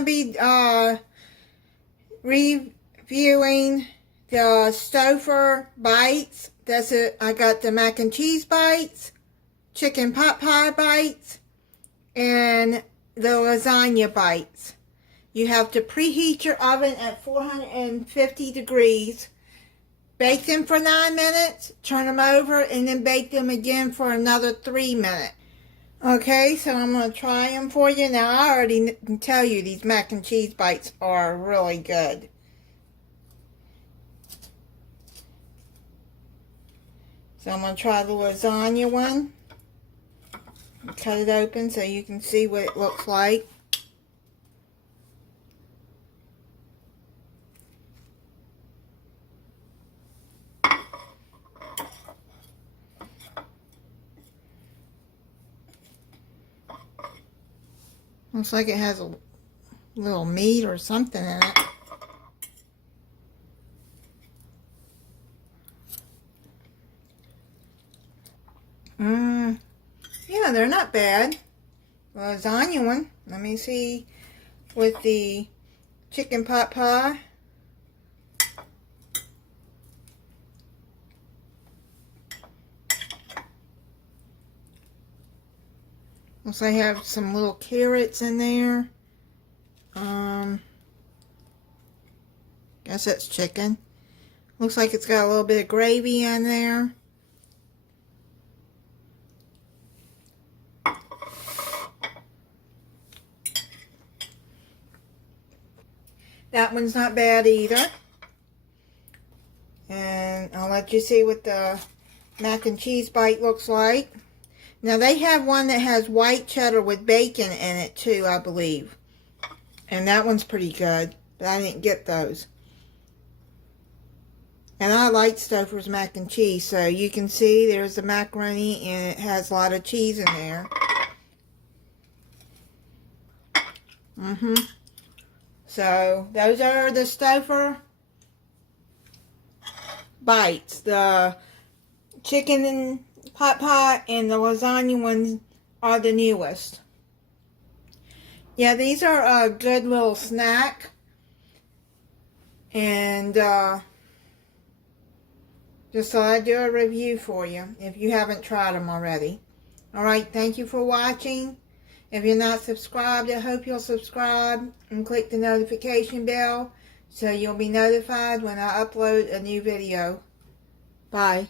to be reviewing the Stouffer bites. That's it. I got the mac and cheese bites, chicken pot pie bites, and the lasagna bites. You have to preheat your oven at 450 degrees. Bake them for 9 minutes, turn them over, and then bake them again for another 3 minutes. Okay, so I'm going to try them for you. Now, I already can tell you these mac and cheese bites are really good. So I'm going to try the lasagna one. Cut it open so you can see what it looks like. Looks like it has a little meat or something in it. Yeah, they're not bad. The lasagna one, let me see, with the chicken pot pie. Looks like I have some little carrots in there. Guess that's chicken. Looks like it's got a little bit of gravy in there. That one's not bad either. And I'll let you see what the mac and cheese bite looks like. Now they have one that has white cheddar with bacon in it too, I believe. And that one's pretty good, but I didn't get those. And I like Stouffer's mac and cheese, so you can see there's the macaroni and it has a lot of cheese in there. So those are the Stouffer bites. The chicken and pot pie and the lasagna ones are the newest. Yeah, these are a good little snack. And just thought I'd do a review for you if you haven't tried them already. Alright, thank you for watching. If you're not subscribed, I hope you'll subscribe and click the notification bell so you'll be notified when I upload a new video. Bye.